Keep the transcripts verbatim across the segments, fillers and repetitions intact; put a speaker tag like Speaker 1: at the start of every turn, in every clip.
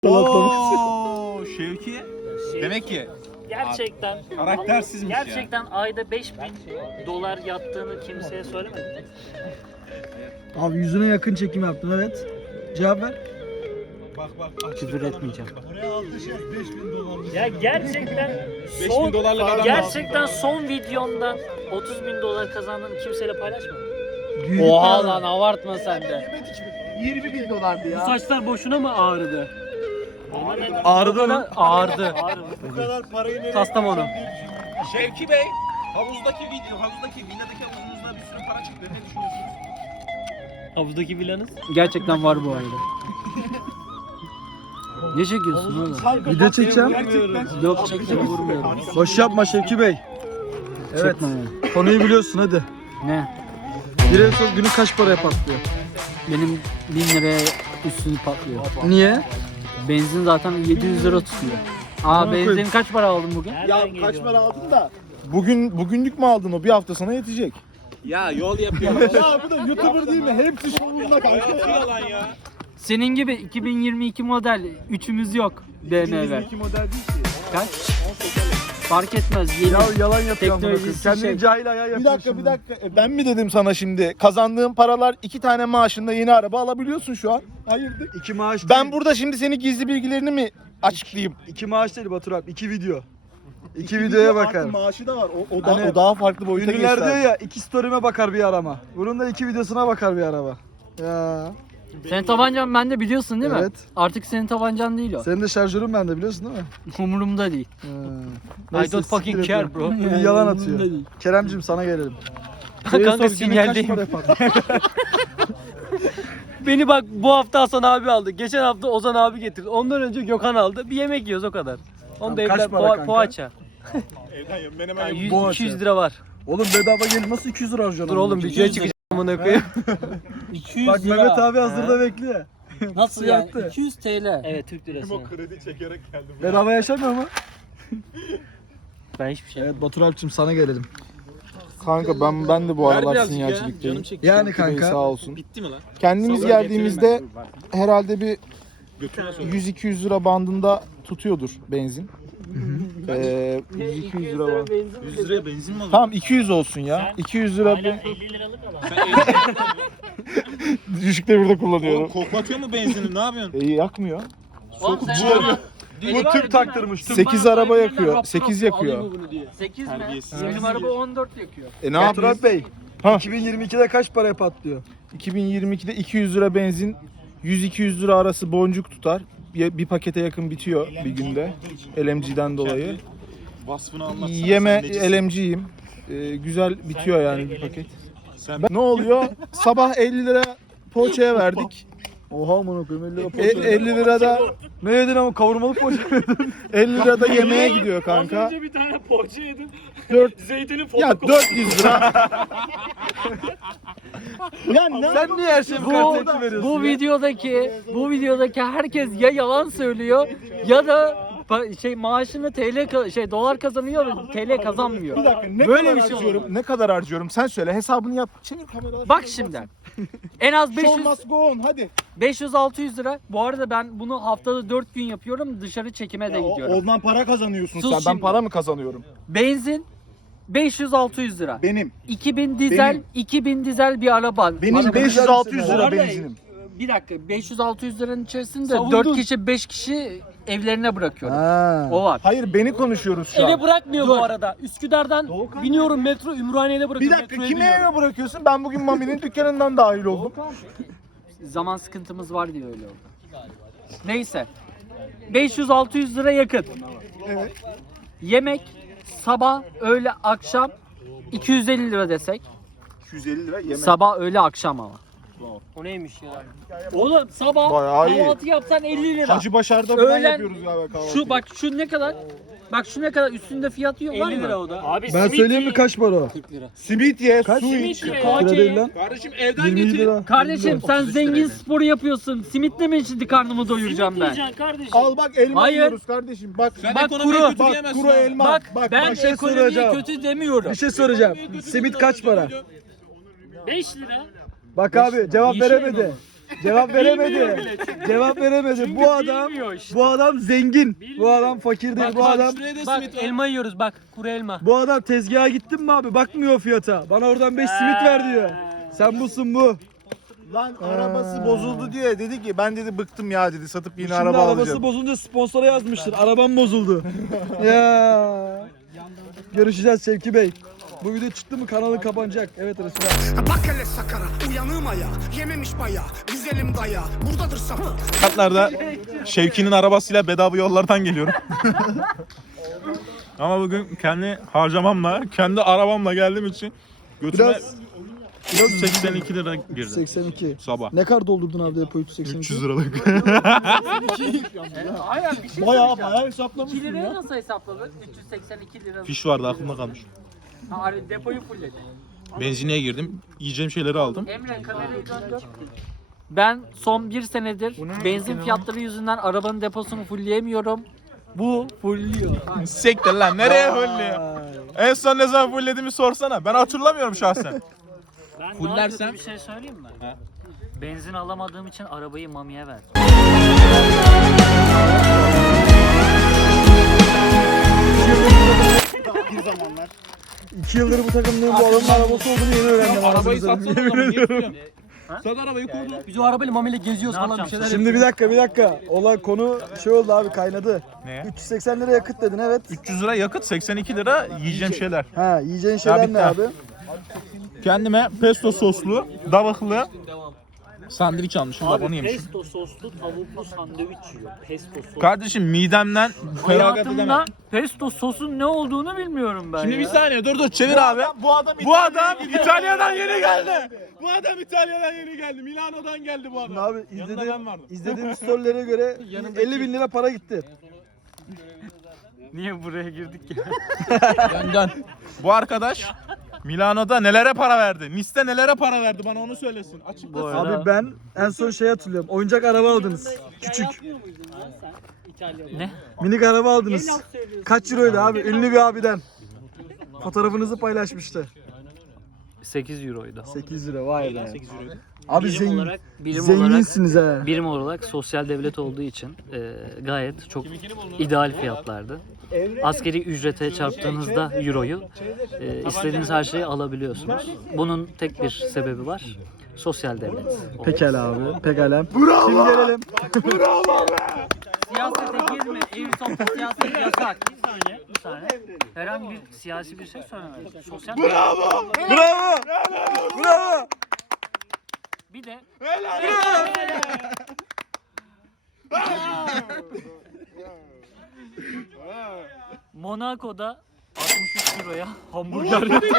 Speaker 1: Oo, Şevki. Demek ki
Speaker 2: Gerçekten
Speaker 1: karaktersizmiş ya.
Speaker 2: gerçekten ayda beş bin dolar yattığını kimseye söylemedi.
Speaker 3: Abi yüzüne yakın çekim yaptım, evet. Cevap ver.
Speaker 1: Bak bak.
Speaker 2: Küfür etmeyeceğim. Ya gerçekten
Speaker 1: beş
Speaker 2: son
Speaker 1: bin dolarlık adam
Speaker 2: gerçekten son videondan otuz bin dolar kazandığını kimseyle paylaşmadın.
Speaker 3: Büyük
Speaker 4: Oha
Speaker 3: para.
Speaker 4: lan abartma sen de.
Speaker 3: yirmi bin dolardı
Speaker 4: Bu
Speaker 3: ya.
Speaker 4: saçlar boşuna mı ağrıdı?
Speaker 3: Ağrıdı mı?
Speaker 4: Ağrıdı.
Speaker 2: Ağrı.
Speaker 4: Kastamonu.
Speaker 1: Şevki Bey, havuzdaki video, havuzdaki villadaki havuzunuzda bir sürü para çıktı. Ne düşünüyorsunuz?
Speaker 4: Havuzdaki villanız? Gerçekten var bu arada. Ne çekiyorsun oğlum?
Speaker 3: Video çekeceğim.
Speaker 4: Yok çektim vurmuyorum.
Speaker 3: Boş yapma Şevki Bey. Evet.
Speaker 4: Çekme yani.
Speaker 3: Konuyu biliyorsun hadi.
Speaker 4: Ne?
Speaker 3: Bir en son günü kaç paraya patlıyor?
Speaker 4: Benim bin liraya üstünü patlıyor.
Speaker 3: Niye?
Speaker 4: Benzin zaten yedi yüz lira tutuyor. Aa
Speaker 3: Amına
Speaker 4: benzin
Speaker 3: koyayım.
Speaker 4: kaç para aldın bugün?
Speaker 5: Ya kaç para aldın da bugün bugünlük mü aldın o bir hafta sana yetecek.
Speaker 1: Ya yol yapıyor.
Speaker 5: Ya bu da YouTuber değil mi? Hepsi şovunda kanka.
Speaker 1: yalan ya.
Speaker 4: Senin gibi iki bin yirmi iki model üçümüz yok B M W.
Speaker 5: iki model değil ki.
Speaker 4: Kaç? Fark etmez. Yeni.
Speaker 3: Ya yalan yapıyor amına koyayım.
Speaker 4: Teknolojisi
Speaker 3: Kendini
Speaker 4: şey.
Speaker 3: cahil ayağı
Speaker 5: Bir
Speaker 3: yapıyorsun.
Speaker 5: dakika bir dakika. E, ben mi dedim sana şimdi? Kazandığın paralar iki tane maaşında yeni araba alabiliyorsun şu an. Hayırdır?
Speaker 3: İki maaş
Speaker 5: Ben
Speaker 3: değil.
Speaker 5: burada şimdi senin gizli bilgilerini mi açıklayayım?
Speaker 3: İki maaş değil Batur abi. İki video. İki,
Speaker 5: İki
Speaker 3: videoya
Speaker 5: video
Speaker 3: bakar.
Speaker 5: artı maaşı da var. O, o, da,
Speaker 3: Hani
Speaker 5: o daha farklı boyuta
Speaker 3: Ünlüler
Speaker 5: geçti.
Speaker 3: diyor ya iki story'me bakar bir arama. Bunun da iki videosuna bakar bir araba. Ya.
Speaker 4: Senin tabancan bende biliyorsun değil mi?
Speaker 3: Evet.
Speaker 4: Artık senin tabancan değil o.
Speaker 3: Senin de şarjörün bende biliyorsun değil mi?
Speaker 4: Umurumda değil.
Speaker 3: Ha.
Speaker 4: I don't fucking
Speaker 3: siktir
Speaker 4: care
Speaker 3: et
Speaker 4: bro.
Speaker 3: lan. Bir yalan
Speaker 4: Umurumda
Speaker 3: atıyor.
Speaker 4: değil.
Speaker 3: Keremcim sana gelelim.
Speaker 4: Kanka sinyaldeyim. Beni bak bu hafta Hasan abi aldı. Geçen hafta Ozan abi getirdi. Ondan önce Gökhan aldı. Bir yemek yiyoruz o kadar. Onu da
Speaker 3: Tamam, kaç
Speaker 4: evden
Speaker 3: para
Speaker 4: poğa-
Speaker 3: kanka?
Speaker 4: poğaça.
Speaker 1: Evden yiyorum. Benim
Speaker 4: Yani yüz,
Speaker 3: poğaça.
Speaker 4: iki yüz lira var.
Speaker 3: Oğlum bedava gelip nasıl iki yüz lira harcıyorsun?
Speaker 4: Dur oğlum videoya çıkacağım amına koyayım. iki yüz
Speaker 3: Bak Mehmet abi hazırda bekliyor.
Speaker 4: Nasıl
Speaker 3: yani?
Speaker 4: yani? iki yüz T L. Evet Türk lirası.
Speaker 1: kredi çekerek geldim.
Speaker 3: Bedava yaşamıyor mu?
Speaker 4: Ben hiçbir şey.
Speaker 3: Evet Batur abicim sana gelelim.
Speaker 5: Kanka ben ben de bu
Speaker 1: Ver
Speaker 5: aralar
Speaker 1: birazcık ya.
Speaker 5: sinyalcilikteyim.
Speaker 1: Canım çekti.
Speaker 3: Yani
Speaker 5: Şevki Bey
Speaker 3: kanka.
Speaker 5: sağ olsun.
Speaker 1: Bitti mi lan?
Speaker 5: Kendimiz
Speaker 1: Sabır
Speaker 5: geldiğimizde herhalde bir
Speaker 1: Götüne sok.
Speaker 5: yüz iki yüz lira bandında tutuyordur benzin. Ee, yüz iki yüz lira var.
Speaker 1: yüz liraya benzin mi alıyor?
Speaker 5: Tamam iki yüz olsun ya. iki yüz lira
Speaker 2: Hala
Speaker 5: bir
Speaker 2: elli liralık alan.
Speaker 5: düşük devirde
Speaker 1: Oğlum
Speaker 5: kullanıyorum.
Speaker 1: koklatıyor mu benzini? Ne yapıyorsun?
Speaker 5: E, yakmıyor.
Speaker 4: Oğlum sen
Speaker 3: Bu tüp taktırmış. Tüp.
Speaker 5: sekiz araba yakıyor. sekiz yakıyor.
Speaker 4: sekiz mi?
Speaker 1: Terbiyesiz.
Speaker 4: Benim araba on dört yakıyor.
Speaker 5: E ne
Speaker 3: Batur
Speaker 5: yapıyoruz?
Speaker 3: abi Bey.
Speaker 5: Ha.
Speaker 3: iki bin yirmi ikide kaç paraya patlıyor?
Speaker 5: iki bin yirmi ikide iki yüz lira benzin, yüz iki yüz lira arası boncuk tutar. Bir, bir pakete yakın bitiyor bir günde. L M G'den dolayı.
Speaker 1: Vasfını anlatsana.
Speaker 5: Yeme
Speaker 1: sen necisin?
Speaker 5: L M G'yim. Ee, güzel bitiyor yani bir paket.
Speaker 1: Sen
Speaker 5: Ne oluyor? Sabah elli lira poğaçaya verdik.
Speaker 3: Oha amına koyayım elli lira
Speaker 5: E,
Speaker 3: poğaça.
Speaker 5: elli lirada
Speaker 3: Ne yedin ama kavurmalık poğaça yedin.
Speaker 5: elli lirada yemeğe gidiyor kanka.
Speaker 2: bir tane poğaça yedim.
Speaker 5: dört
Speaker 2: Zeytinin
Speaker 5: ya dört yüz lira. ya ne?
Speaker 3: Sen niye her şeye bu kadar tepki veriyorsun
Speaker 4: Bu
Speaker 3: ya?
Speaker 4: videodaki bu videodaki herkes ya yalan söylüyor ya da pa- şey maaşını T L ka- şey dolar kazanıyor ve T L kazanmıyor.
Speaker 5: Bir dakika ne
Speaker 4: Böyle
Speaker 5: kadar
Speaker 4: bir şey
Speaker 5: harcıyorum? Ne kadar harcıyorum? Sen söyle hesabını yap. Çevir kamerayı.
Speaker 4: Bak şimdi. En az beş
Speaker 5: Show
Speaker 4: yüz
Speaker 5: must go on hadi.
Speaker 4: beş yüz altı yüz lira. Bu arada ben bunu haftada dört gün yapıyorum. Dışarı çekime de
Speaker 5: Ya, o-
Speaker 4: gidiyorum.
Speaker 5: ondan para kazanıyorsun
Speaker 4: Sus
Speaker 5: sen. Ben
Speaker 4: şimdi.
Speaker 5: para mı kazanıyorum?
Speaker 4: Benzin beş yüz altı yüz lira.
Speaker 5: Benim.
Speaker 4: iki bin dizel
Speaker 5: Benim.
Speaker 4: iki bin dizel bir araba.
Speaker 5: Benim
Speaker 3: Bana
Speaker 5: beş yüz altı yüz
Speaker 4: Bu
Speaker 5: lira
Speaker 4: arada,
Speaker 5: benzinim.
Speaker 4: Bir dakika beş yüz altı yüz liranın içerisinde
Speaker 3: Savundun.
Speaker 4: dört kişi beş kişi evlerine bırakıyorum.
Speaker 3: Ha.
Speaker 4: O var.
Speaker 5: Hayır beni konuşuyoruz şu an.
Speaker 6: Eve bırakmıyor
Speaker 4: Dur.
Speaker 6: bu arada. Üsküdar'dan biniyorum metro Ümraniye'de
Speaker 5: Bir
Speaker 6: bırakıyorum.
Speaker 5: dakika
Speaker 6: metroya
Speaker 5: kimi
Speaker 6: biniyorum.
Speaker 5: eve bırakıyorsun? Ben bugün Mami'nin dükkanından dahil oldum.
Speaker 4: Zaman sıkıntımız var diye öyle oldu. Neyse. beş yüz altı yüz lira yakıt.
Speaker 5: Evet.
Speaker 4: Yemek sabah, öğle, akşam iki yüz elli lira desek.
Speaker 5: iki yüz elli lira yemek.
Speaker 4: Sabah, öğle, akşam ama.
Speaker 6: O neymiş ya?
Speaker 4: Oğlum sabah
Speaker 5: Bayağı iyi.
Speaker 4: kahvaltı yapsan elli lira.
Speaker 5: Hacı Başar'da falan
Speaker 4: Öğlen-
Speaker 5: yapıyoruz galiba kahvaltı.
Speaker 4: Şu bak şu ne kadar? Bak şu ne kadar üstünde fiyatı yok var
Speaker 6: elli
Speaker 4: mı?
Speaker 6: lira o da.
Speaker 2: Abi
Speaker 3: Ben
Speaker 2: simit
Speaker 3: söyleyeyim mi
Speaker 2: yiyin.
Speaker 3: kaç para o?
Speaker 6: kırk lira.
Speaker 5: Simit ye,
Speaker 3: Kaç?
Speaker 5: su iç.
Speaker 6: Simit ye.
Speaker 3: kırk lira değil lan.
Speaker 1: Kardeşim evden
Speaker 3: yirmi
Speaker 1: getir.
Speaker 3: lira.
Speaker 4: Kardeşim sen zengin sporu yapıyorsun. Simitle mi şimdi karnımı doyuracağım
Speaker 2: Simit
Speaker 4: ben?
Speaker 2: yiyeceksin kardeşim.
Speaker 5: Al bak elma
Speaker 4: Hayır.
Speaker 5: yiyoruz kardeşim. Bak
Speaker 1: Sen
Speaker 4: Bak,
Speaker 1: ekonomiye
Speaker 4: kuru.
Speaker 1: kötü
Speaker 5: bak
Speaker 1: diyemezsin
Speaker 5: kuru
Speaker 1: ha.
Speaker 5: elma.
Speaker 4: Bak,
Speaker 5: bak
Speaker 4: ben
Speaker 3: bir şey
Speaker 4: ekonomiyi
Speaker 3: soracağım.
Speaker 4: kötü demiyorum.
Speaker 3: Bir şey soracağım. Simit kaç para?
Speaker 2: beş lira.
Speaker 3: Bak abi cevap
Speaker 4: Bir şey
Speaker 3: veremedi.
Speaker 4: mi
Speaker 3: Cevap veremedi. Cevap veremedi. Bu adam
Speaker 2: bilmiyor işte.
Speaker 3: bu adam zengin. Bu adam fakir değil.
Speaker 6: Bak,
Speaker 3: Bu
Speaker 6: bak,
Speaker 3: adam
Speaker 1: Şuraya da
Speaker 6: Bak
Speaker 1: simit var.
Speaker 6: elma yiyoruz bak. Kuru elma.
Speaker 3: bu adam tezgaha gittin mi abi? Bakmıyor fiyata. Bana oradan beş simit ver diyor. Sen busun bu.
Speaker 5: Lan arabası bozuldu diye dedi ki ben dedi bıktım ya dedi satıp yine
Speaker 3: Şimdi
Speaker 5: araba
Speaker 3: arabası
Speaker 5: alacağım.
Speaker 3: bozunca sponsora yazmıştır. Arabam bozuldu. Ya. Görüşeceğiz Şevki Bey. Bu video çıktı mı kanalın kapanacak. Evet Resul abi.
Speaker 7: Bak hele sakara, uyanığım aya, yememiş baya, güzelim daya, buradadır sapı.
Speaker 8: Katlarda Şevki'nin arabasıyla bedava yollardan geliyorum. Ama bugün kendi harcamamla, kendi arabamla geldiğim için götüme
Speaker 3: Biraz
Speaker 8: üç yüz seksen iki lira girdi
Speaker 3: seksen iki.
Speaker 8: sabah.
Speaker 3: Ne kadar doldurdun abi depoyu üç yüz seksen iki?
Speaker 8: üç yüz liralık.
Speaker 4: Hayır bir şey
Speaker 5: Bayağı bayağı hesaplamış.
Speaker 4: iki liraya nasıl hesapladın? üç yüz seksen iki lira.
Speaker 8: Fiş vardı aklımda kalmış.
Speaker 4: Ha, depoyu fullledin.
Speaker 8: Benzinliğe girdim, yiyeceğim şeyleri aldım.
Speaker 4: Emre kamerayı döndür. Ben son bir senedir benzin fiyatları yüzünden arabanın deposunu fullleyemiyorum. Bu fullliyor.
Speaker 8: Sektir lan, nereye fulluyor? En son ne zaman fullediğimi sorsana. Ben hatırlamıyorum şahsen.
Speaker 2: Ben
Speaker 8: Fullersem-
Speaker 2: daha kötü bir şey söyleyeyim mi?
Speaker 8: He.
Speaker 2: Benzin alamadığım için arabayı Mami'ye verdim.
Speaker 3: İki yıldır bu takımlığın bu adamın arabası olduğunu yeni öğrendim.
Speaker 1: Arabayı
Speaker 3: anasını
Speaker 1: satsana
Speaker 3: satayım.
Speaker 1: o zaman. Niye tutuyorsun? Sat arabayı kurdu.
Speaker 6: Biz o arabayla mamiyle geziyoruz
Speaker 2: Ne
Speaker 6: falan bir
Speaker 2: yapacağım?
Speaker 6: şeyler
Speaker 3: Şimdi bir dakika bir dakika. Olay konu şey oldu abi kaynadı.
Speaker 8: Ne?
Speaker 3: üç yüz seksen lira yakıt dedin evet.
Speaker 8: üç yüz lira yakıt, seksen iki lira yiyeceğim şeyler.
Speaker 3: Ha yiyeceğin şeyler
Speaker 8: bitti.
Speaker 3: ne abi?
Speaker 8: Kendime pesto soslu, davıklı sandviç almışım. Bak onu
Speaker 2: Abi
Speaker 8: yemişim.
Speaker 2: pesto soslu tavuklu sandviç yiyor. Pesto soslu.
Speaker 8: Kardeşim midemden feragat
Speaker 2: Hayatımda
Speaker 8: edemem.
Speaker 2: pesto sosun ne olduğunu bilmiyorum ben
Speaker 8: Şimdi
Speaker 2: ya.
Speaker 8: bir saniye dur dur çevir abi.
Speaker 5: Bu adam
Speaker 8: Bu adam İtalya'dan yeni geldi. Bu adam İtalya'dan yeni geldi. Milano'dan geldi bu adam.
Speaker 3: Abi
Speaker 8: Yanında ben
Speaker 3: izlediğim,
Speaker 8: vardım.
Speaker 3: izlediğim storylere göre elli bin lira para gitti.
Speaker 2: Niye buraya girdik ya?
Speaker 8: Yandan. Bu arkadaş Milano'da nelere para verdi? Nice'te nelere para verdi bana onu söylesin. Açık
Speaker 2: Bu arada
Speaker 3: Abi ben en son şey hatırlıyorum. Oyuncak araba aldınız. Küçük.
Speaker 2: ne?
Speaker 3: Minik araba aldınız. Kaç euroydu abi? Ünlü bir abiden. Fotoğrafınızı paylaşmıştı.
Speaker 2: sekiz euroydu.
Speaker 3: sekiz lira vay be. Abi
Speaker 2: Birim
Speaker 3: zengin,
Speaker 2: olarak birim olarak
Speaker 3: zenginsiniz ha.
Speaker 2: birim olarak sosyal devlet olduğu için e, gayet çok ideal fiyatlardı. Askeri ücrete çarptığınızda euroyu e, istediğiniz her şeyi alabiliyorsunuz. Bunun tek bir sebebi var. Sosyal devlet.
Speaker 3: Pekala abi. Pekala. Bravo. Şimdi gelelim.
Speaker 4: Siyasete girme. Airsoft'ta siyaset yasak.
Speaker 2: Bir saniye, bir saniye. Herhangi bir siyasi bir şey söylemedim. Sosyal
Speaker 3: Bravo. Bravo.
Speaker 2: Bir de Monaco'da altmış üç euroya hamburger yedik.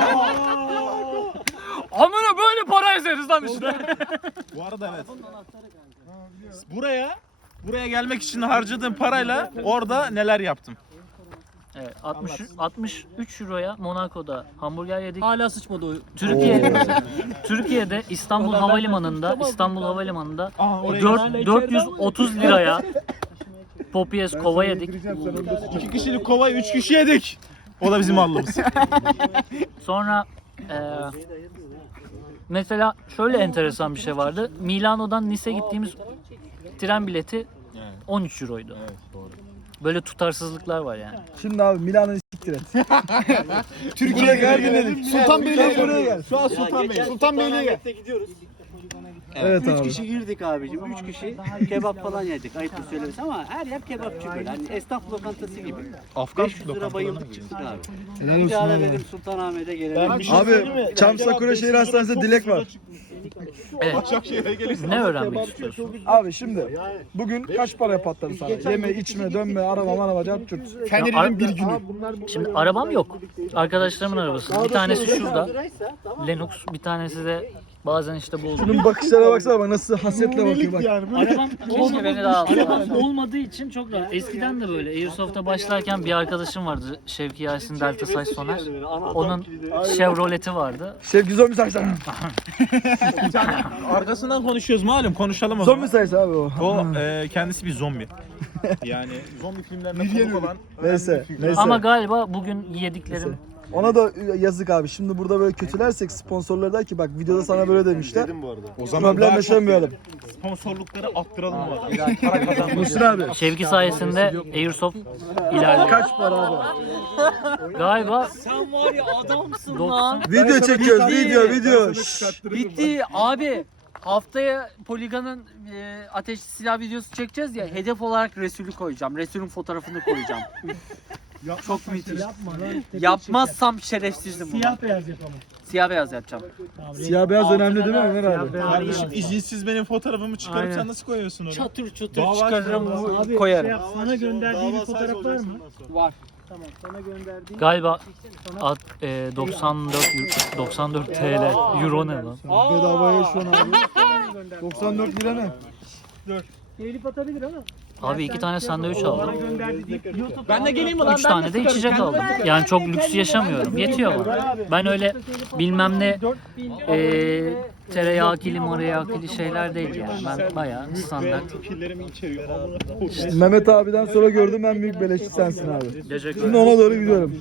Speaker 2: Amına böyle para ezeriz lan işte.
Speaker 8: Bu arada evet. Buraya buraya gelmek için harcadığım parayla orada neler yaptım?
Speaker 2: Evet, altmış, altmış üç euroya Monaco'da hamburger yedik.
Speaker 6: Hala sıçmadı o.
Speaker 2: Türkiye'de Türkiye'de İstanbul Havalimanı'nda İstanbul Havalimanı'nda dört- dört yüz otuz liraya Popeyes kova yedik.
Speaker 8: İki kişilik kovayı üç kişi yedik. O da bizim allımız.
Speaker 2: Sonra eee, mesela şöyle enteresan bir şey vardı. Milano'dan Nice'e gittiğimiz tren bileti on üç euroydu. Böyle tutarsızlıklar var yani.
Speaker 3: Şimdi abi Milano'yu siktir et. Türkiye'ye gel dinledik. Sultanbeyli'ye buraya gel.
Speaker 5: Şu an Sultanbeyli. Sultanbeyli'ye gel.
Speaker 3: Evet
Speaker 9: Üç
Speaker 3: abi.
Speaker 9: kişi girdik abicim. Üç kişi kebap falan yedik. Ayıptır söylemesi ama her yer kebapçı böyle. Hani esnaf lokantası gibi.
Speaker 8: Afgan
Speaker 9: beş yüz lira
Speaker 8: lokantalarına
Speaker 9: bayıldık
Speaker 8: gideceğiz.
Speaker 9: çıktık abi.
Speaker 3: Helal
Speaker 9: Bir
Speaker 3: olsun
Speaker 9: daha da
Speaker 3: abi.
Speaker 9: dedim Sultanahmet'e gelelim.
Speaker 3: Abi Çam Sakura Şehir Hastanesi'nde dilek var.
Speaker 8: Başakşehir'e gelirsin.
Speaker 2: Ne öğrenmek istiyorsun?
Speaker 3: Abi şimdi bugün kaç paraya patladı sana? Yeme, içme, dönme, araba, maraba, cart curt.
Speaker 2: Kendilerinin bir günü. Şimdi arabam yok. Arkadaşlarımın arabası. Bir tanesi şurada. Lennox. Bir tanesi de bazen işte bu.
Speaker 3: Bunun bakışlara baksana bak nasıl hasetle bakıyor bak.
Speaker 2: Arabam
Speaker 4: Keşke beni daha alsalar.
Speaker 2: Arabam olmadığı için çok rahat. Eskiden de böyle Airsoft'a başlarken bir arkadaşım vardı. Şevki Yasin Delta Say Soner. Onun Chevrolet'i vardı.
Speaker 3: Şevki zombi sayısı.
Speaker 8: Arkasından konuşuyoruz malum konuşalım o
Speaker 3: Zombi
Speaker 8: zaman.
Speaker 3: sayısı abi o.
Speaker 8: O e, kendisi bir zombi. Yani zombi filmlerinde konu olan
Speaker 3: Neyse, neyse.
Speaker 2: Ama galiba bugün yediklerim
Speaker 3: Ona da yazık abi. Şimdi burada böyle kötülersek sponsorlar der ki bak videoda sana böyle demişler.
Speaker 8: O zaman
Speaker 3: Problem
Speaker 8: daha çok
Speaker 3: yaşamayalım.
Speaker 8: sponsorlukları attıralım bu adamı. Para kazanmak.
Speaker 3: Muhsin abi.
Speaker 2: Şevki sayesinde Airsoft ilerliyor.
Speaker 3: Kaç para abi?
Speaker 2: Galiba
Speaker 4: Sen var ya adamsın
Speaker 2: doksan.
Speaker 4: lan.
Speaker 3: Video çekiyoruz. Video video. Şşş.
Speaker 4: Bitti abi. Haftaya Poligon'un e, ateşli silah videosu çekeceğiz ya. Hedef olarak Resul'ü koyacağım. Resul'ün fotoğrafını koyacağım. Çok müthiş. Yapmazsam şerefsizim bunu. Siyah beyaz yapalım. Siyah beyaz yapacağım.
Speaker 3: Siyah beyaz önemli değil mi Ömer abi?
Speaker 8: Kardeşim izinsiz benim fotoğrafımı çıkarıp
Speaker 4: Aynen.
Speaker 8: sen nasıl koyuyorsun onu?
Speaker 4: Çatır çatır
Speaker 8: Dava
Speaker 4: çıkarırım,
Speaker 8: açacağım.
Speaker 4: koyarım.
Speaker 6: Sana gönderdiği bir fotoğraf var mı?
Speaker 4: Var.
Speaker 6: Tamam, sana gönderdiği.
Speaker 2: Galiba at, e, doksan dört euro- doksan dört T L euro ne lan?
Speaker 3: Bedavaya şu an abi. doksan dört lira ne?
Speaker 6: Telif atabilir ama.
Speaker 2: Abi iki tane sandviç aldım.
Speaker 6: Sana gönderdiği deyip YouTube.
Speaker 1: Ben de geleyim mi lan?
Speaker 2: Üç tane de içecek aldım. Yani çok lüks yaşamıyorum. Yetiyor bana. Ben öyle bilmem ne e, tereyağı kili moreyağı kili şeyler değil yani. Ben bayağı standart.
Speaker 8: Fikirlerimi içeriyor.
Speaker 3: Mehmet abiden sonra gördüm en büyük beleşçi sensin abi.
Speaker 2: Teşekkür
Speaker 3: Şimdi ona doğru gidiyorum.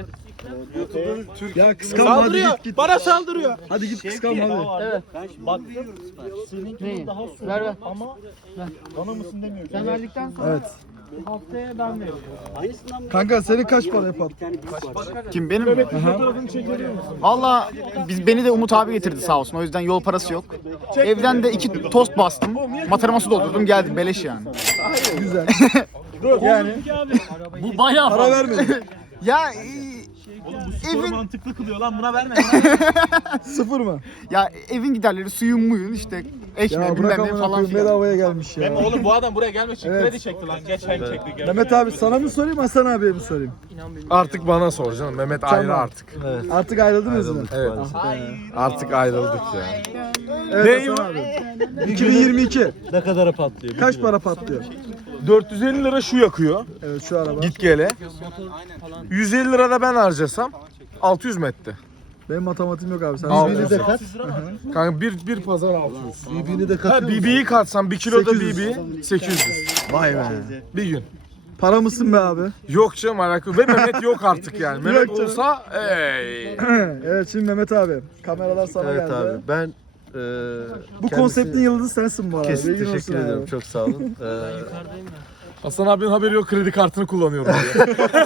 Speaker 3: Ya kıskanma hadi
Speaker 8: Saldırıyor.
Speaker 3: git git.
Speaker 8: Bana saldırıyor.
Speaker 3: Hadi git kıskanma hadi.
Speaker 4: Evet.
Speaker 9: Bak
Speaker 4: Neyi? Ver ver.
Speaker 8: Bana mısın demiyor.
Speaker 6: Sen verdikten sonra
Speaker 3: Evet.
Speaker 6: haftaya ben veririm.
Speaker 9: aynısından mı?
Speaker 3: Kanka seni kaç para yapar?
Speaker 9: Bir tane büyük var.
Speaker 5: Kim benim mi? Valla biz beni de Umut abi getirdi sağ olsun. O yüzden yol parası yok. Evden de iki tost bastım. Matarama su doldurdum geldim beleş yani.
Speaker 3: Güzel. Yani
Speaker 2: Bu bayağı
Speaker 3: para vermedin.
Speaker 5: Ya e,
Speaker 8: Oğlum bu sporu
Speaker 5: Evin-
Speaker 8: mantıklı kılıyor lan buna verme.
Speaker 3: Sıfır mı?
Speaker 5: ya evin giderleri suyun muyun işte ekmeği
Speaker 3: Ya bırak
Speaker 5: bilmem ne
Speaker 3: amına
Speaker 5: falan
Speaker 3: koyayım
Speaker 5: filan.
Speaker 3: bedavaya gelmiş ya.
Speaker 8: Hem oğlum bu adam buraya gelmek için
Speaker 3: Evet.
Speaker 8: kredi çekti lan. Geçen çekti. Gel.
Speaker 3: Mehmet abi sana mı sorayım Hasan abiye mi sorayım?
Speaker 10: Artık bana sor canım. Mehmet ayrı
Speaker 3: Tamam.
Speaker 10: artık.
Speaker 3: Artık ayrıldınız mı?
Speaker 10: Evet.
Speaker 3: Ah be.
Speaker 10: Artık ayrıldık ya.
Speaker 3: Evet Hasan abi. iki bin yirmi iki.
Speaker 6: Ne kadara patlıyor?
Speaker 3: Kaç para patlıyor?
Speaker 10: dört yüz elli lira şu yakıyor.
Speaker 3: Evet şu araba.
Speaker 10: Git gele. yüz elli lira da ben harcasam altı yüz metre.
Speaker 3: Benim matematiğim yok abi. Sen
Speaker 10: altı
Speaker 3: bildiğin
Speaker 10: yüz.
Speaker 3: de
Speaker 10: kat. Kanka bir, bir pazar altı yüz.
Speaker 3: B B'ni de
Speaker 10: Ha
Speaker 3: katıyor
Speaker 10: B
Speaker 3: musun?
Speaker 10: B'yi katsam bir kilo da
Speaker 3: sekiz
Speaker 10: B
Speaker 3: yüz.
Speaker 10: B sekiz yüz.
Speaker 3: Vay be.
Speaker 10: Bir gün.
Speaker 3: Para mısın be abi?
Speaker 10: Yok canım alakalı. Ve Mehmet yok artık yani. Mehmet
Speaker 3: Yok canım.
Speaker 10: olsa ey.
Speaker 3: Evet şimdi Mehmet abi. Kameralar sana
Speaker 11: Evet
Speaker 3: geldi.
Speaker 11: abi ben e,
Speaker 3: Bu
Speaker 11: kendisi-
Speaker 3: konseptin yıldızı sensin bu arada.
Speaker 11: Kesin
Speaker 3: Bilgin olsun
Speaker 11: teşekkür
Speaker 3: abi.
Speaker 11: ederim çok sağ olun. E,
Speaker 10: Hasan abinin haberi yok kredi kartını kullanıyorum diye.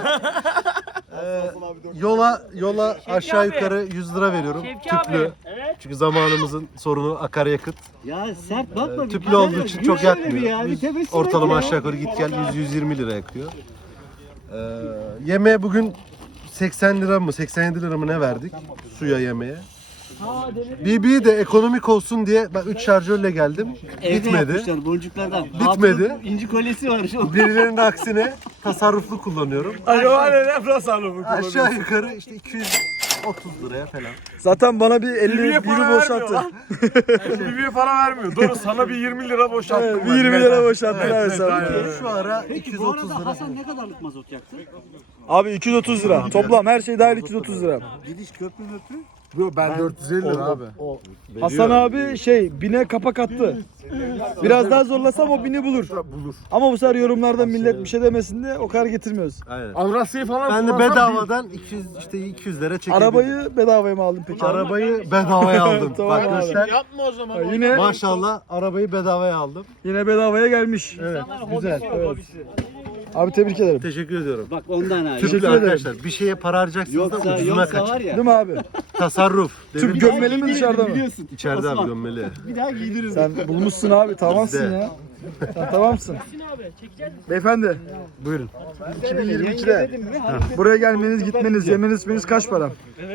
Speaker 11: yola yola aşağı yukarı yüz lira veriyorum. Tüplü. Çünkü zamanımızın sorunu akaryakıt.
Speaker 9: Ya sert bakma. bir
Speaker 11: Tüplü
Speaker 9: güzel
Speaker 11: olduğu
Speaker 9: ya.
Speaker 11: için
Speaker 9: Gül
Speaker 11: çok
Speaker 9: şöyle bir
Speaker 11: yakmıyor.
Speaker 9: ya, bir
Speaker 11: Yüz-
Speaker 9: tebessüm et
Speaker 11: Ortalama
Speaker 9: ya.
Speaker 11: aşağı yukarı git gel yüz yüz yirmi lira yakıyor. E, yemeğe bugün seksen lira mı seksen yedi lira mı ne verdik suya yemeğe. B B'yi de ekonomik olsun diye ben üç şarjörle geldim.
Speaker 9: Evde
Speaker 11: Bitmedi.
Speaker 9: yapmışlar boncuklardan.
Speaker 11: Bitmedi.
Speaker 9: Hatunun İnci kolyesi var şu.
Speaker 11: Birilerinin aksine tasarruflu kullanıyorum.
Speaker 10: Acaba neden tasarrufu
Speaker 11: Aşağı yukarı işte iki yüz otuz liraya falan.
Speaker 3: Zaten bana bir elli
Speaker 10: Birbirine
Speaker 3: biri
Speaker 10: para
Speaker 3: boşalttı.
Speaker 10: B B'ye para vermiyor. Doğru sana bir yirmi lira boşalttım.
Speaker 3: Evet,
Speaker 10: ben.
Speaker 3: bir yirmi
Speaker 10: Net.
Speaker 3: lira boşalttı
Speaker 10: Evet,
Speaker 3: abi
Speaker 10: net,
Speaker 3: sen.
Speaker 10: aynen.
Speaker 11: Şu ara iki
Speaker 9: Peki
Speaker 11: yüz
Speaker 9: bu
Speaker 11: otuz
Speaker 9: arada
Speaker 11: lira.
Speaker 9: Hasan ne kadarlık mazot yaktı?
Speaker 3: Abi iki yüz otuz lira. Toplam her şey dahil iki yüz otuz lira.
Speaker 9: Gidiş köprü möprü.
Speaker 10: Yok ben dört yüz elli lira abi.
Speaker 3: Hasan abi şey bine kapak attı. Biraz daha zorlasam o bini bulur.
Speaker 10: Bulur.
Speaker 3: Ama bu sefer yorumlarda millet bir şey demesin diye o kadar getirmiyoruz.
Speaker 11: Aynen.
Speaker 10: Avrasya'yı falan
Speaker 11: Ben de
Speaker 10: kullansam
Speaker 11: bedavadan iki yüz işte iki yüz lira çekebildim.
Speaker 3: Arabayı bedavaya mı aldın peki? abi?
Speaker 11: Arabayı bedavaya aldım.
Speaker 3: Tamam
Speaker 11: Bak
Speaker 3: abi.
Speaker 11: göster.
Speaker 8: Yapma o zaman.
Speaker 3: Ha, Yine
Speaker 11: Maşallah arabayı bedavaya aldım.
Speaker 3: yine bedavaya gelmiş. Evet. Güzel. Evet. Abi tebrik ederim.
Speaker 11: Teşekkür ediyorum.
Speaker 9: Bak ondan ha.
Speaker 3: Teşekkür
Speaker 11: Tüplü
Speaker 3: ederim.
Speaker 11: arkadaşlar bir şeye para harcayacaksınız
Speaker 9: Yoksa,
Speaker 11: da ucuzuna
Speaker 9: yoksa var
Speaker 11: kaçın.
Speaker 9: ya.
Speaker 3: Değil mi abi?
Speaker 11: Tasarruf.
Speaker 3: Tüp
Speaker 11: Demin
Speaker 3: gömmeli mi dışarıda mı?
Speaker 9: Biliyorsun.
Speaker 11: içeride abi gömmeli.
Speaker 9: Bir daha giydiririm.
Speaker 3: Sen bulmuşsun abi tamamsın
Speaker 11: Bizde.
Speaker 3: ya. Sen tamamsın. Beyefendi
Speaker 11: Buyurun.
Speaker 3: iki bin yirmi ikide buraya gelmeniz, gitmeniz, yemeniz, içmeniz kaç para?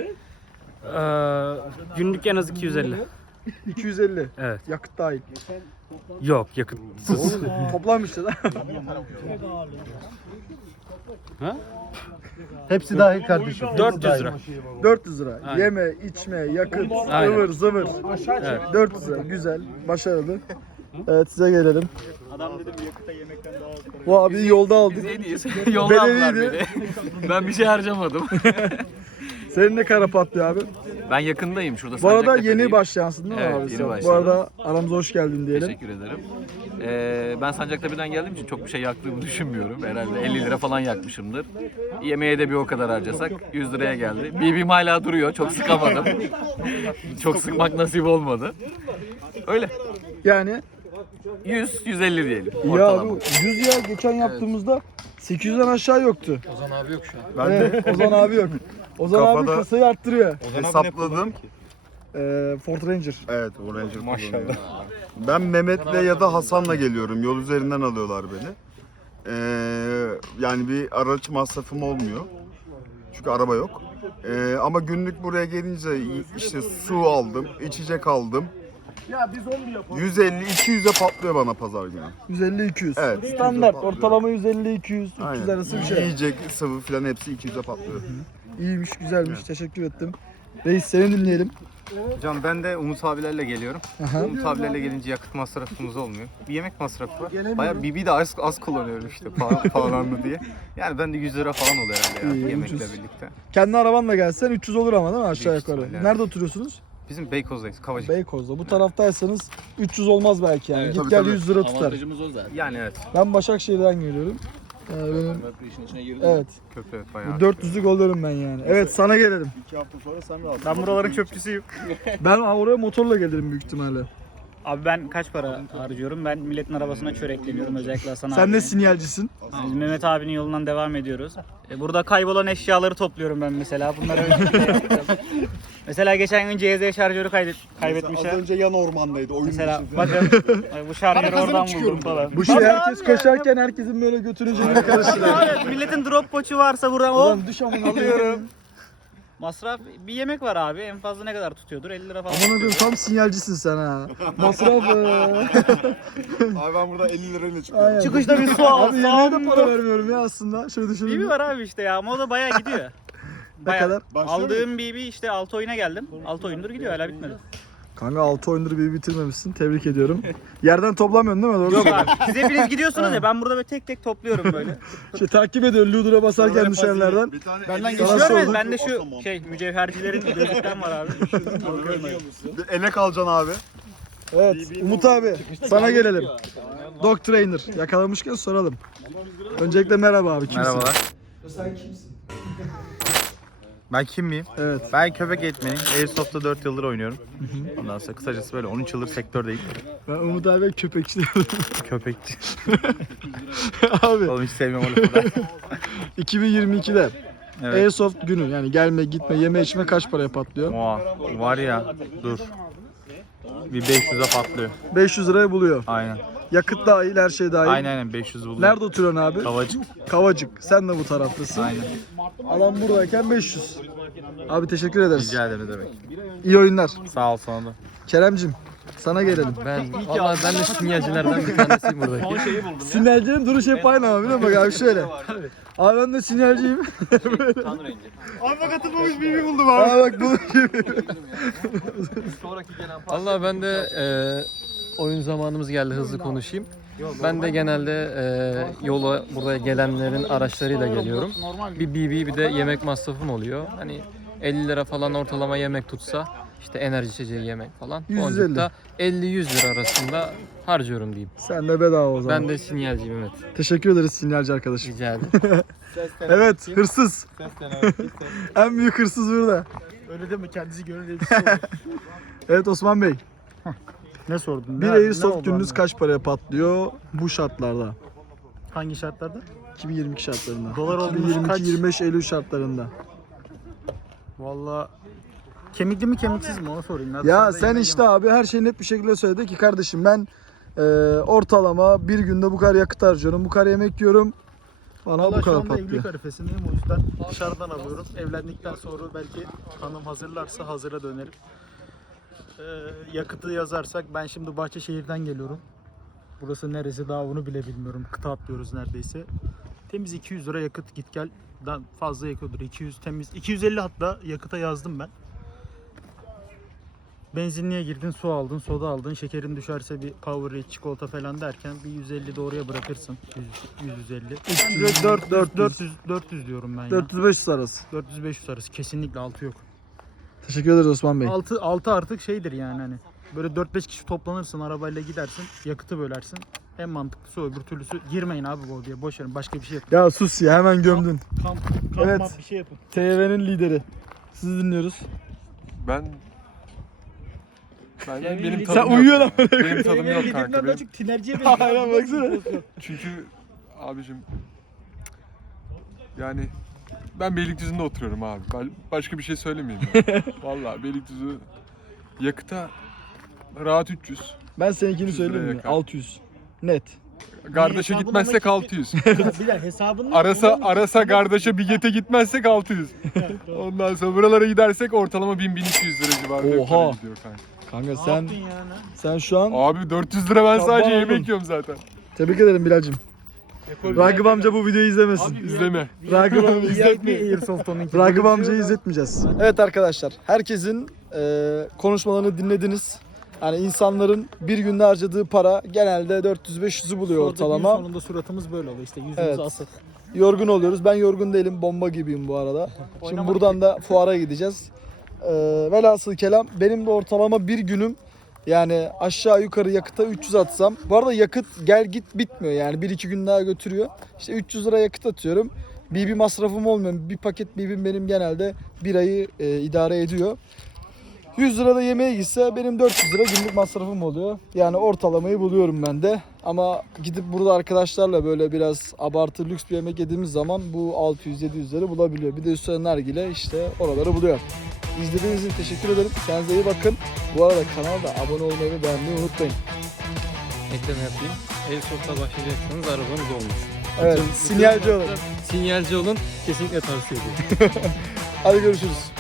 Speaker 6: Günlük en az iki yüz elli.
Speaker 3: iki yüz elli.
Speaker 6: Evet.
Speaker 3: Yakıt dahil.
Speaker 6: Yok yakıtsız.
Speaker 3: Toplam işte de.
Speaker 11: Hepsi dahil kardeşim.
Speaker 6: dört yüz lira.
Speaker 3: dört yüz lira. Yeme, içme, yakıt,
Speaker 6: Aynen.
Speaker 3: ıvır zıvır.
Speaker 6: Evet.
Speaker 3: dört yüz lira. Güzel. Başarılı. Evet size gelelim. Bu abi yolda aldık.
Speaker 6: Yolda aldılar
Speaker 3: Bedeliydi.
Speaker 6: beni. Ben bir şey harcamadım.
Speaker 3: Senin ne kara patlıyor abi?
Speaker 12: Ben yakındayım şurada.
Speaker 3: Bu arada
Speaker 12: Sancaktepe'deyim.
Speaker 3: yeni başlayansın değil mi
Speaker 12: Evet,
Speaker 3: abi
Speaker 12: yeni
Speaker 3: sen? Bu
Speaker 12: başladım.
Speaker 3: arada aramıza hoş geldin diyelim.
Speaker 12: Teşekkür ederim. Ee, ben Sancaktepe'den geldiğim için çok bir şey yaktığımı düşünmüyorum. Herhalde elli lira falan yakmışımdır. Yemeğe de bir o kadar harcasak yüz liraya geldi. B B'm hala duruyor. Çok sıkamadım. Çok sıkmak nasip olmadı. Öyle.
Speaker 3: Yani
Speaker 12: yüz yüz elli diyelim.
Speaker 3: ya
Speaker 12: Ortalama.
Speaker 3: bu yüz ya geçen yaptığımızda sekiz yüzden aşağı yoktu.
Speaker 10: Ozan abi yok şu an.
Speaker 3: Ben evet, Ozan abi yok. Ozan abi
Speaker 10: Kafada-
Speaker 3: kasayı arttırıyor.
Speaker 10: Hesapladım.
Speaker 3: Ee, Ford Ranger.
Speaker 10: Evet, o Ranger kullanıyorum. Ben Mehmet'le ya da Hasan'la geliyorum. Yol üzerinden alıyorlar beni. Ee, yani bir araç masrafım olmuyor. Çünkü araba yok. Ee, ama günlük buraya gelince işte su aldım, içecek aldım. yüz elli iki yüze patlıyor bana pazar günü.
Speaker 3: yüz elli iki yüz.
Speaker 10: Evet.
Speaker 3: Standart ortalama yüz elli iki yüz üç yüz
Speaker 10: Aynen.
Speaker 3: arası bir şey.
Speaker 10: Yiyecek, sıvı falan hepsi iki yüze patlıyor.
Speaker 3: İyiymiş, güzelmiş. Teşekkür ettim. Reis seni dinleyelim.
Speaker 6: Hocam ben de Umut abilerle geliyorum.
Speaker 3: Aha.
Speaker 6: Umut abilerle gelince yakıt masrafımız olmuyor. Bir yemek masrafı var. Bayağı B B de az, az kullanıyorum işte paha- pahalandı diye. Yani ben de yüz lira falan oluyor herhalde
Speaker 3: İyi,
Speaker 6: ya yemekle
Speaker 3: ucuz.
Speaker 6: birlikte.
Speaker 3: Kendi arabanla gelsen üç yüz olur ama değil mi aşağı
Speaker 6: Büyük
Speaker 3: yukarı?
Speaker 6: ihtimalle, evet.
Speaker 3: Nerede oturuyorsunuz?
Speaker 6: Bizim Beykoz'dayız, Kavacık.
Speaker 3: Beykoz'da. Bu taraftaysanız üç yüz olmaz belki yani.
Speaker 12: Evet,
Speaker 3: Git
Speaker 10: tabii,
Speaker 3: gel
Speaker 10: tabii.
Speaker 3: yüz lira tutar.
Speaker 1: Avantajımız o zaten.
Speaker 6: Yani evet.
Speaker 3: Ben Başakşehir'den geliyorum. Ee, benim,
Speaker 1: Köprü işin içine girdim.
Speaker 3: evet.
Speaker 6: Köprü evet bayağı.
Speaker 3: dört yüzlük oluyorum ben yani. Evet sana gelelim.
Speaker 10: İki hafta sonra sen rahat.
Speaker 6: Ben buraların çöpçüsüyüm.
Speaker 3: Ben oraya motorla gelirim büyük ihtimalle.
Speaker 13: Abi ben kaç para harcıyorum? Ben milletin arabasına çörekleniyorum özellikle Hasan
Speaker 3: Sen
Speaker 13: abinin.
Speaker 3: de sinyalcisin.
Speaker 13: Biz Mehmet abinin yolundan devam ediyoruz. E, Burada kaybolan eşyaları topluyorum ben mesela. Bunları öncelikle yapacağım. Mesela geçen gün C Z şarjörü kaydet, kaybetmişler.
Speaker 10: Az önce yan ormandaydı oyun
Speaker 13: Mesela
Speaker 10: dışında.
Speaker 13: bakın bu şarjörü oradan buldum falan.
Speaker 3: Bu şey herkes koşarken herkesin böyle götünü cebine karıştırıyor.
Speaker 13: Evet, milletin drop poçu varsa buradan hop
Speaker 3: Ulan düş amına
Speaker 13: alıyorum. Masraf bir yemek var abi. En fazla ne kadar tutuyordur? elli lira falan.
Speaker 3: Aman koyayım tam sinyalcisin sen ha. Masraf. eee.
Speaker 10: Abi ben burada elli lirayla çıkıyorum.
Speaker 3: Aynen.
Speaker 13: Çıkışta bir su al.
Speaker 3: Abi yemeğe de para vermiyorum ya aslında. Şöyle
Speaker 13: B B
Speaker 3: düşünün.
Speaker 13: var abi işte ya ama o da bayağı gidiyor.
Speaker 3: Ne kadar?
Speaker 13: Aldığım B B işte altı oyuna geldim. altı oyundur gidiyor hala bitmedi.
Speaker 3: Kanka altı oyundur bir bitirmemişsin. Tebrik ediyorum. Yerden toplamıyorsun değil mi? Doğru
Speaker 13: Yok
Speaker 3: söyle.
Speaker 13: abi siz hepiniz gidiyorsunuz ya ben burada böyle tek tek topluyorum böyle.
Speaker 3: Şey, takip ediyor Ludra basarken düşenlerden.
Speaker 10: Bir tane
Speaker 3: Sana
Speaker 10: benden
Speaker 13: Hiç
Speaker 10: geçiyor.
Speaker 3: sorduk.
Speaker 13: görmedim bende şu şey mücevhercilerin gözlükten var abi.
Speaker 10: Bir elek alacaksın abi.
Speaker 3: Evet Umut abi sana gelelim. Dog Trainer yakalamışken soralım. Öncelikle merhaba abi kimsin?
Speaker 6: Merhabalar.
Speaker 3: Sen kimsin?
Speaker 6: Ben kim miyim?
Speaker 3: Evet.
Speaker 6: Ben köpek eğitmeniyim. Airsoft'ta dört yıldır oynuyorum. Ondan sonra kısacası böyle on üç yıldır sektördeyim.
Speaker 3: Ben Umut abi köpekçi diyorum.
Speaker 6: Köpekçi.
Speaker 3: Abi
Speaker 6: Oğlum hiç sevmiyorum o lafı da.
Speaker 3: iki bin yirmi ikide
Speaker 6: Evet.
Speaker 3: Airsoft günü yani gelme gitme yeme içme kaç paraya patlıyor?
Speaker 6: Oha, var ya dur. Bir beş yüze patlıyor.
Speaker 3: beş yüz liraya buluyor.
Speaker 6: Aynen.
Speaker 3: Yakıt dahil her şey dahil.
Speaker 6: Aynen aynen beş yüz buluyor.
Speaker 3: Nerede oturuyorsun abi?
Speaker 6: Kavacık.
Speaker 3: Kavacık. Sen de bu taraftasın.
Speaker 6: Aynen.
Speaker 3: Adam buradayken beş yüz. Abi teşekkür ederiz.
Speaker 6: Rica ederim ne demek.
Speaker 3: İyi oyunlar.
Speaker 6: Sağ ol sana da.
Speaker 3: Keremcim sana gelelim.
Speaker 2: Ben valla ben de sinyalcilerden bir tanesiyim burada.
Speaker 3: Sinyalcinin duruş hep aynı ama biliyor musun? Bak abi şöyle. Abi ben de sinyalciyim.
Speaker 10: Abi katılmamış bir buldum abi.
Speaker 3: Aa bak bu gibi.
Speaker 2: Valla ben de e, oyun zamanımız geldi hızlı konuşayım. Ben de genelde e, yola buraya gelenlerin araçlarıyla geliyorum. Bir B B bir de yemek masrafım oluyor. Hani elli lira falan ortalama yemek tutsa işte enerji içeceği yemek falan.
Speaker 3: yüz elli.
Speaker 2: Boncukta elli yüz lira arasında harcıyorum diyeyim.
Speaker 3: Sen de bedava o zaman.
Speaker 2: Ben de sinyalciyim evet.
Speaker 3: Teşekkür ederiz sinyalci arkadaşım.
Speaker 2: Rica ederim.
Speaker 3: Evet hırsız. En büyük hırsız burada.
Speaker 10: Öyle deme kendisi gönül
Speaker 3: Evet Osman Bey.
Speaker 13: Ne sordun?
Speaker 3: Bir Airsoft gününüz kaç paraya patlıyor bu şartlarda?
Speaker 13: Hangi şartlarda?
Speaker 3: iki bin yirmi iki şartlarında.
Speaker 13: Dolar olmuş
Speaker 3: iki bin yirmi
Speaker 13: kaç?
Speaker 3: iki yirmi beş Eylül şartlarında.
Speaker 13: Valla kemikli mi kemiksiz mi onu sorayım.
Speaker 3: Ya sen işte abi her şeyi net bir şekilde söyledi ki kardeşim ben e, ortalama bir günde bu kadar yakıt harcıyorum, bu kadar yemek yiyorum. Bana
Speaker 13: Valla
Speaker 3: bu
Speaker 13: şu
Speaker 3: kadar
Speaker 13: anda evlilik
Speaker 3: patlıyor.
Speaker 13: arifesindeyim o yüzden dışarıdan alıyorum. Evlendikten sonra belki hanım hazırlarsa hazıra dönerim. Ee, yakıtı yazarsak ben şimdi Bahçeşehir'den geliyorum. Burası neresi daha onu bile bilmiyorum. Kıta atlıyoruz neredeyse. Temiz iki yüz lira yakıt git gel. Dan fazla yakıyordur. iki yüz temiz. iki yüz elli hatta yakıta yazdım ben. Benzinliğe girdin, su aldın, soda aldın. Şekerin düşerse bir Powerade, çikolata falan derken bir yüz elli de oraya bırakırsın. yüz elli.
Speaker 3: dört dört
Speaker 13: dört yüz dört yüz diyorum ben ya.
Speaker 3: dört yüz beş yüz arası.
Speaker 13: dört yüz beş yüz arası kesinlikle altı yok.
Speaker 3: Teşekkür ederiz Osman Bey.
Speaker 13: Altı, altı artık şeydir yani hani. Böyle dört beş kişi toplanırsın, arabayla gidersin, yakıtı bölersin. En mantıklısı o, öbür türlüsü girmeyin abi bu diye, boş verin, başka bir şey yapın.
Speaker 3: Ya sus ya, hemen gömdün.
Speaker 13: Kamp, kamp
Speaker 3: Evet.
Speaker 13: map bir şey yapın.
Speaker 3: T Y V'nin lideri. Sizi dinliyoruz.
Speaker 14: Ben ben benim
Speaker 3: Sen
Speaker 14: tadım
Speaker 3: uyuyorsun
Speaker 14: yok.
Speaker 3: ama.
Speaker 14: Benim tadım yok kanka. Benim.
Speaker 13: Tinerciye
Speaker 3: Aynen baksana.
Speaker 14: Çünkü abicim yani ben Beylikdüzü'nde oturuyorum abi. Ben başka bir şey söylemeyeyim. Yani. Vallahi Beylikdüzü yakıta rahat üç yüz.
Speaker 3: Ben seninkini
Speaker 14: üç yüz liraya
Speaker 3: söyleyeyim mi?
Speaker 14: yakar.
Speaker 3: altı yüz. Net.
Speaker 14: Kardeşe
Speaker 13: Hesabını
Speaker 14: gitmezsek
Speaker 13: ama-
Speaker 14: altı yüz.
Speaker 13: Bir de hesabını
Speaker 14: Arasa arasa kardeşe Biget'e gitmezsek altı yüz. Ondan sonra buralara gidersek ortalama bin bin iki yüz lira civarında bir
Speaker 3: Oha.
Speaker 14: para gidiyor kanka.
Speaker 3: Kanka
Speaker 13: Ne
Speaker 3: sen
Speaker 13: yaptın yani?
Speaker 3: sen şu an
Speaker 14: Abi dört yüz lira ben
Speaker 3: Taban
Speaker 14: sadece
Speaker 3: oğlum.
Speaker 14: yemek yiyorum zaten.
Speaker 3: tebrik ederim Bilal'cim. Ragıp amca bu videoyu izlemesin.
Speaker 14: İzleme.
Speaker 3: Ragıp amca
Speaker 13: Bir
Speaker 3: izletmeyin.
Speaker 13: Airsoft onunki.
Speaker 3: Ragıp amcayı izletmeyeceğiz. Evet arkadaşlar, herkesin e, konuşmalarını dinlediniz. Yani insanların bir günde harcadığı para genelde dört yüz beş yüzü buluyor
Speaker 13: Sonra da gün
Speaker 3: ortalama.
Speaker 13: sonunda suratımız böyle oluyor işte, yüzümüz
Speaker 3: Evet.
Speaker 13: asık.
Speaker 3: Yorgun oluyoruz. Ben yorgun değilim. Bomba gibiyim bu arada. Şimdi buradan da fuara gideceğiz. Ee, velhasıl kelam benim de ortalama bir günüm yani aşağı yukarı yakıta üç yüz atsam. Bu arada yakıt gel git bitmiyor yani. bir iki gün daha götürüyor. İşte üç yüz lira yakıt atıyorum. B B masrafım olmuyor. Bir paket B B'm benim genelde bir ayı e, idare ediyor. yüz lira da yemeğe gitse benim dört yüz lira günlük masrafım oluyor. Yani ortalamayı buluyorum ben de. Ama gidip burada arkadaşlarla böyle biraz abartı lüks bir yemek yediğimiz zaman bu altı yüz yedi yüz lira bulabiliyor. Bir de üstüne nargile işte oraları buluyor. İzlediğiniz için teşekkür ederim. Kendinize iyi bakın. Bu arada kanala da abone olmayı ve beğenmeyi unutmayın.
Speaker 15: Ekleme yapayım. Airsoft'a başlayacaksanız arabanız olmuş.
Speaker 3: Evet,
Speaker 15: Bütün-
Speaker 3: sinyalci
Speaker 15: bütün
Speaker 3: olun.
Speaker 15: Sinyalci olun. Kesinlikle tavsiye ediyorum.
Speaker 3: Hadi görüşürüz.